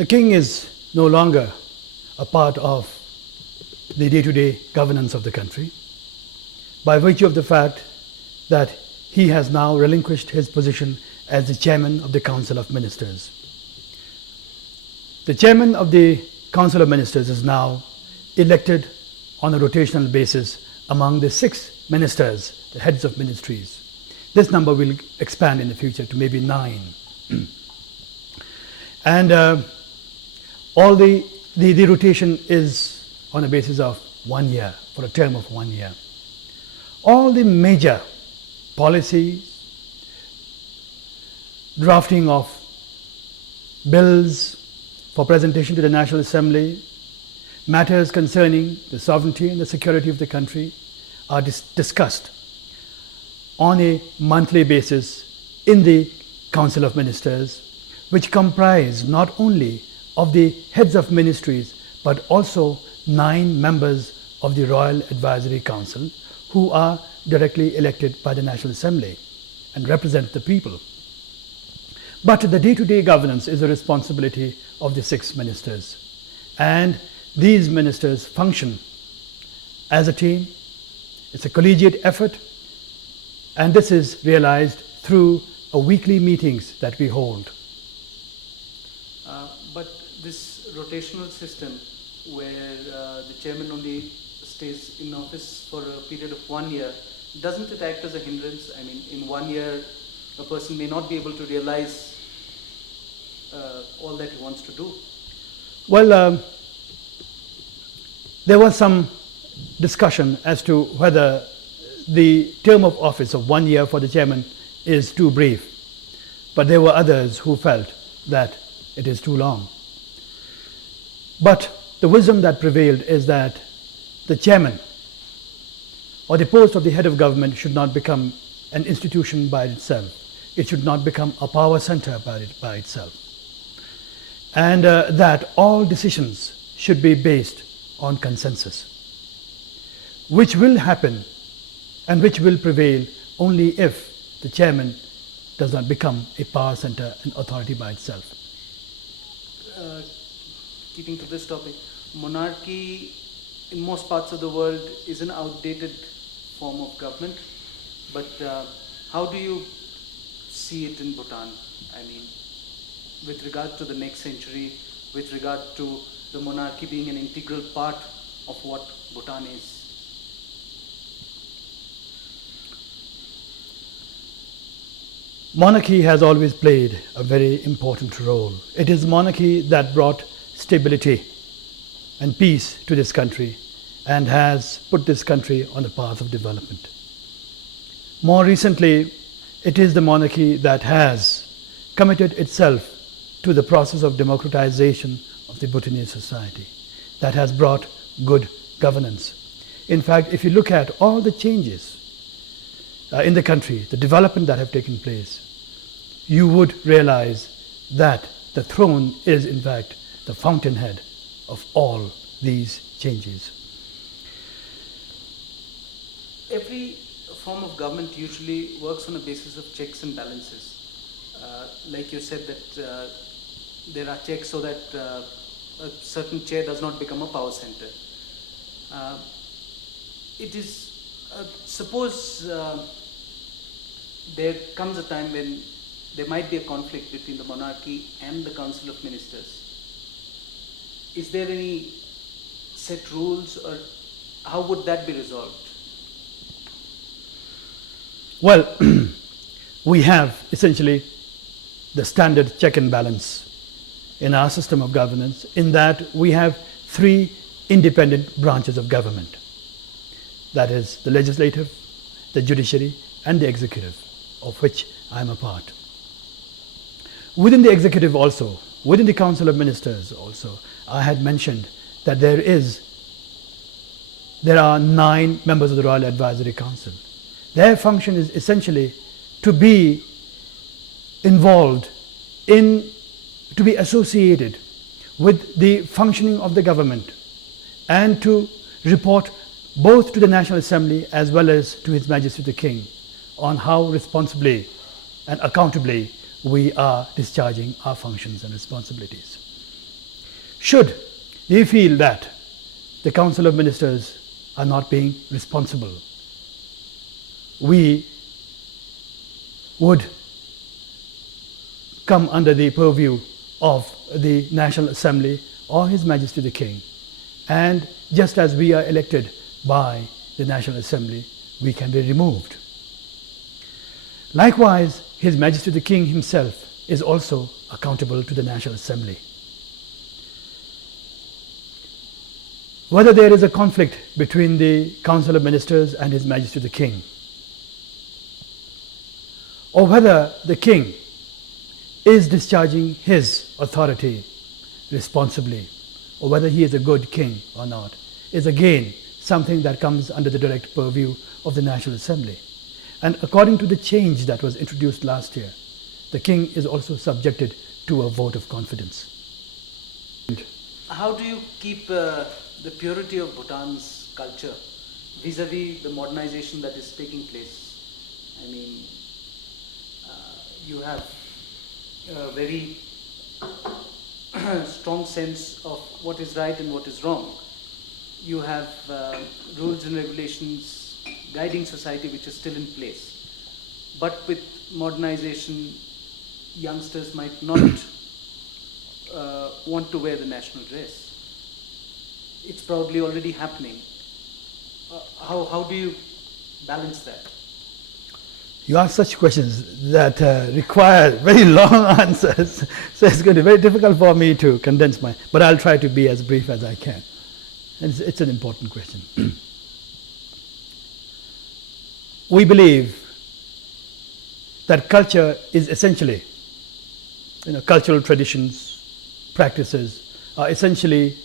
The king is no longer a part of the day-to-day governance of the country by virtue of the fact that he has now relinquished his position as the chairman of the Council of Ministers. The chairman of the Council of Ministers is now elected on a rotational basis among the 6 ministers, the heads of ministries. This number will expand in the future to maybe 9. And all the rotation is on a basis of 1 year, for a term of 1 year. All the major policies, drafting of bills for presentation to the National Assembly, matters concerning the sovereignty and the security of the country are discussed on a monthly basis in the Council of Ministers, which comprise not only of the heads of ministries but also 9 members of the Royal Advisory Council who are directly elected by the National Assembly and represent the people. But the day-to-day governance is the responsibility of the 6 ministers, and these ministers function as a team. It's a collegiate effort, and this is realized through a weekly meetings that we hold. But this rotational system where the chairman only stays in office for a period of 1 year, doesn't it act as a hindrance? I mean, in 1 year, a person may not be able to realize all that he wants to do. Well, there was some discussion as to whether the term of office of 1 year for the chairman is too brief, but there were others who felt that it is too long. But the wisdom that prevailed is that the chairman or the post of the head of government should not become an institution by itself. It should not become a power center by itself. And that all decisions should be based on consensus, which will happen and which will prevail only if the chairman does not become a power center and authority by itself. Keeping to this topic, monarchy in most parts of the world is an outdated form of government, but how do you see it in Bhutan? I mean, with regard to the next century, with regard to the monarchy being an integral part of what Bhutan is? Monarchy has always played a very important role. It is monarchy that brought stability and peace to this country and has put this country on the path of development. More recently, it is the monarchy that has committed itself to the process of democratization of the Bhutanese society, that has brought good governance. In fact, if you look at all the changes in the country, the development that have taken place, you would realize that the throne is in fact the fountainhead of all these changes. Every form of government usually works on a basis of checks and balances. Like you said that there are checks so that a certain chair does not become a power center. It is, suppose there comes a time when there might be a conflict between the monarchy and the Council of Ministers. Is there any set rules, or how would that be resolved? Well, we have essentially the standard check and balance in our system of governance, in that we have 3 independent branches of government. That is the legislative, the judiciary, and the executive, of which I am a part. Within the executive also, within the Council of Ministers also, I had mentioned that there are 9 members of the Royal Advisory Council. Their function is essentially to be involved in, to be associated with the functioning of the government and to report both to the National Assembly as well as to His Majesty the King on how responsibly and accountably we are discharging our functions and responsibilities. Should we feel that the Council of Ministers are not being responsible, we would come under the purview of the National Assembly or His Majesty the King. And just as we are elected by the National Assembly, we can be removed. Likewise, His Majesty the King himself is also accountable to the National Assembly. Whether there is a conflict between the Council of Ministers and His Majesty the King, or whether the King is discharging his authority responsibly, or whether he is a good king or not, is again something that comes under the direct purview of the National Assembly. And according to the change that was introduced last year, the king is also subjected to a vote of confidence. How do you keep the purity of Bhutan's culture vis-a-vis the modernization that is taking place? I mean, you have a very strong sense of what is right and what is wrong. You have rules and regulations guiding society which is still in place. But with modernization, youngsters might not want to wear the national dress. It's probably already happening. How do you balance that? You ask such questions that require very long answers, so it's going to be very difficult for me to condense but I'll try to be as brief as I can. And it's an important question. We believe that culture is essentially, cultural traditions, practices are essentially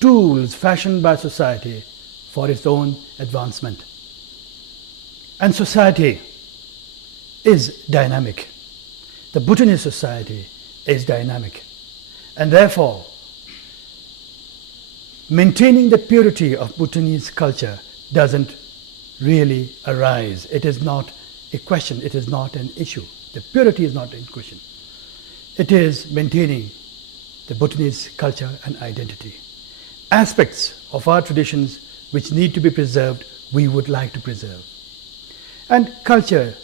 tools fashioned by society for its own advancement. And society is dynamic. The Bhutanese society is dynamic. And therefore, maintaining the purity of Bhutanese culture doesn't really arise. It is not a question, it is not an issue. The purity is not in question. It is maintaining the Bhutanese culture and identity. Aspects of our traditions which need to be preserved, we would like to preserve. And culture,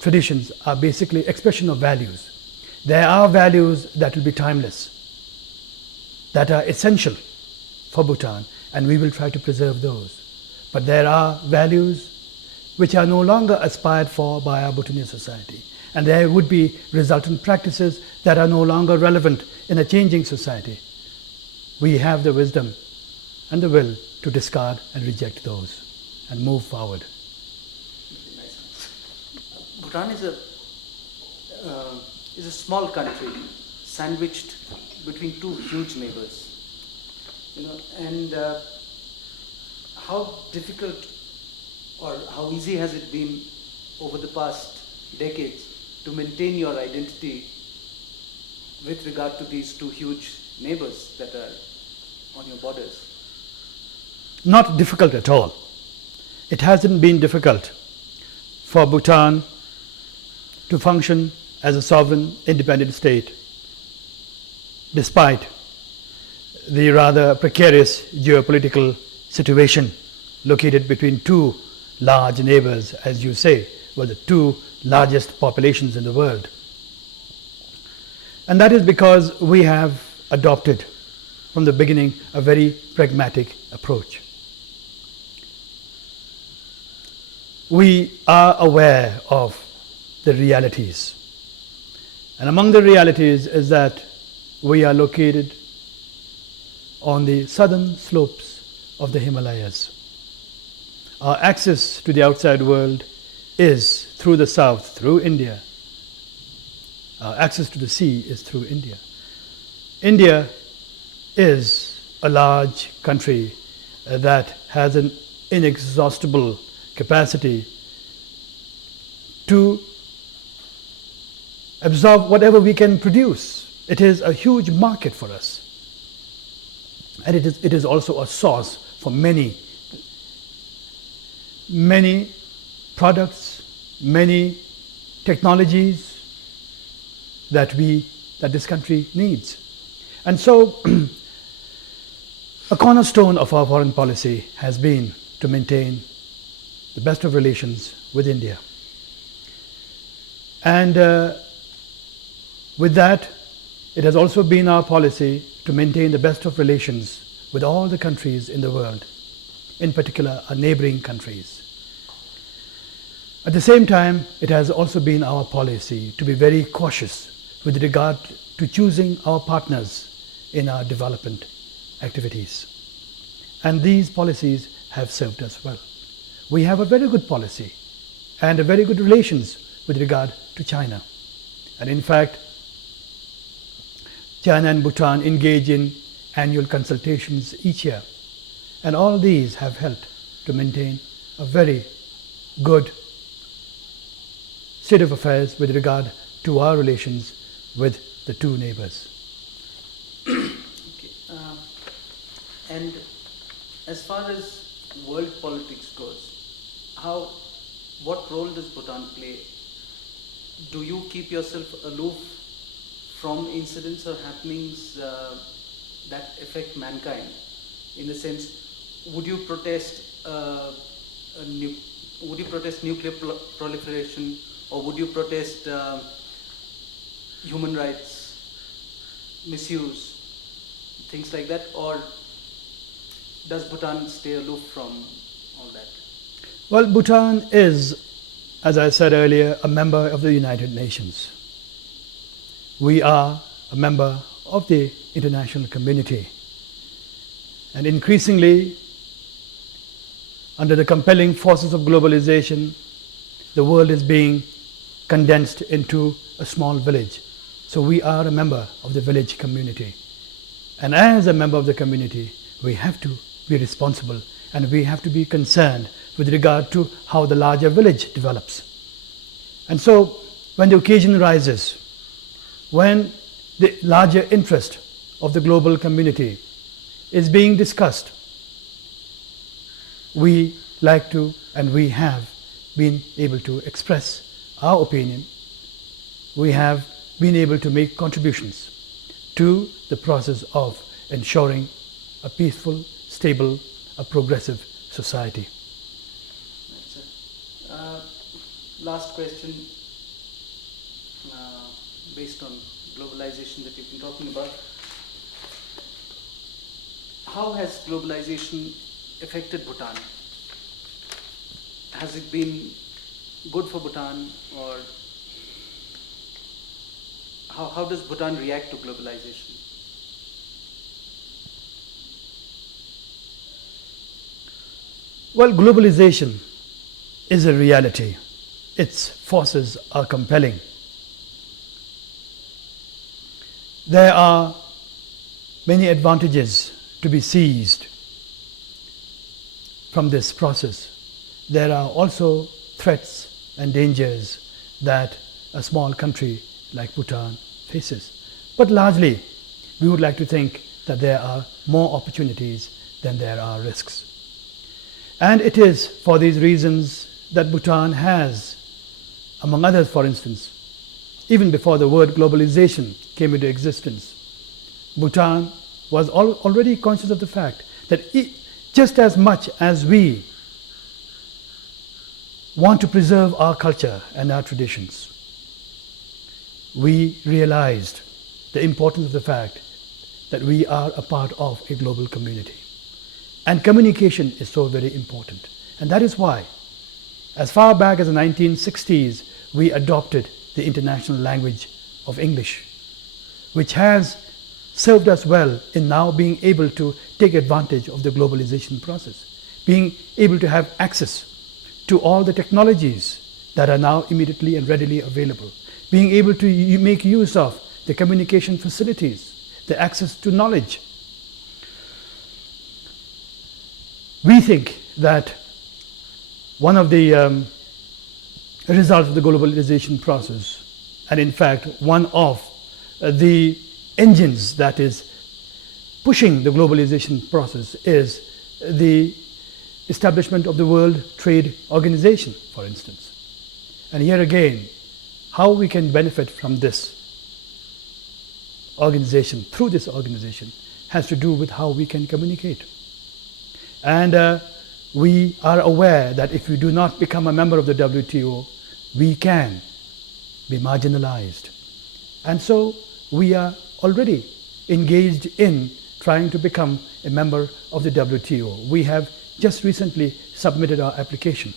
traditions are basically expression of values. There are values that will be timeless, that are essential for Bhutan, and we will try to preserve those. But there are values which are no longer aspired for by our Bhutanese society, and there would be resultant practices that are no longer relevant in a changing society. We have the wisdom and the will to discard and reject those and move forward. Bhutan is a small country sandwiched between two huge neighbors. And how difficult or how easy has it been over the past decades to maintain your identity with regard to these two huge neighbors that are on your borders? Not difficult at all. It hasn't been difficult for Bhutan to function as a sovereign, independent state, despite the rather precarious geopolitical situation located between two large neighbors, as you say, were the two largest populations in the world. And that is because we have adopted from the beginning a very pragmatic approach. We are aware of the realities. And among the realities is that we are located on the southern slopes of the Himalayas. Our access to the outside world is through the south, through India. Our access to the sea is through India. India is a large country that has an inexhaustible capacity to absorb whatever we can produce. It is a huge market for us. And it is also a source for many products, many technologies that this country needs. And so, a cornerstone of our foreign policy has been to maintain the best of relations with India. And with that, it has also been our policy to maintain the best of relations with all the countries in the world, in particular our neighboring countries. At the same time, it has also been our policy to be very cautious with regard to choosing our partners in our development activities. And these policies have served us well. We have a very good policy and a very good relations with regard to China. And in fact, China and Bhutan engage in annual consultations each year. And all these have helped to maintain a very good state of affairs with regard to our relations with the two neighbors. Okay. And as far as world politics goes, what role does Bhutan play? Do you keep yourself aloof from incidents or happenings that affect mankind? In the sense, would you protest nuclear proliferation, or would you protest human rights misuse, things like that, or does Bhutan stay aloof from all that? Well, Bhutan is, as I said earlier, a member of the United Nations. We are a member of the international community. And increasingly, under the compelling forces of globalization, the world is being condensed into a small village. So we are a member of the village community. And as a member of the community, we have to be responsible and we have to be concerned with regard to how the larger village develops. And so when the occasion rises, when the larger interest of the global community is being discussed, we like to and we have been able to express our opinion. We have been able to make contributions to the process of ensuring a peaceful, stable, a progressive society. That's it. Last question, based on globalization that you've been talking about. How has globalization affected Bhutan? Has it been good for Bhutan, or how does Bhutan react to globalization? Well, globalization is a reality. Its forces are compelling. There are many advantages to be seized from this process. There are also threats and dangers that a small country like Bhutan faces. But largely, we would like to think that there are more opportunities than there are risks. And it is for these reasons that Bhutan has, among others, for instance, even before the word globalization came into existence, Bhutan was already conscious of the fact that just as much as we want to preserve our culture and our traditions, we realized the importance of the fact that we are a part of a global community. And communication is so very important. And that is why, as far back as the 1960s, we adopted the international language of English, which has served us well in now being able to take advantage of the globalization process, being able to have access to all the technologies that are now immediately and readily available, being able to make use of the communication facilities, the access to knowledge. We think that one of the results of the globalization process, and in fact one of the engines that is pushing the globalization process, is the establishment of the World Trade Organization, for instance. And here again, how we can benefit from this organization, through this organization, has to do with how we can communicate. And we are aware that if we do not become a member of the WTO, we can be marginalized. And so we are already engaged in trying to become a member of the WTO. We have just recently submitted our application.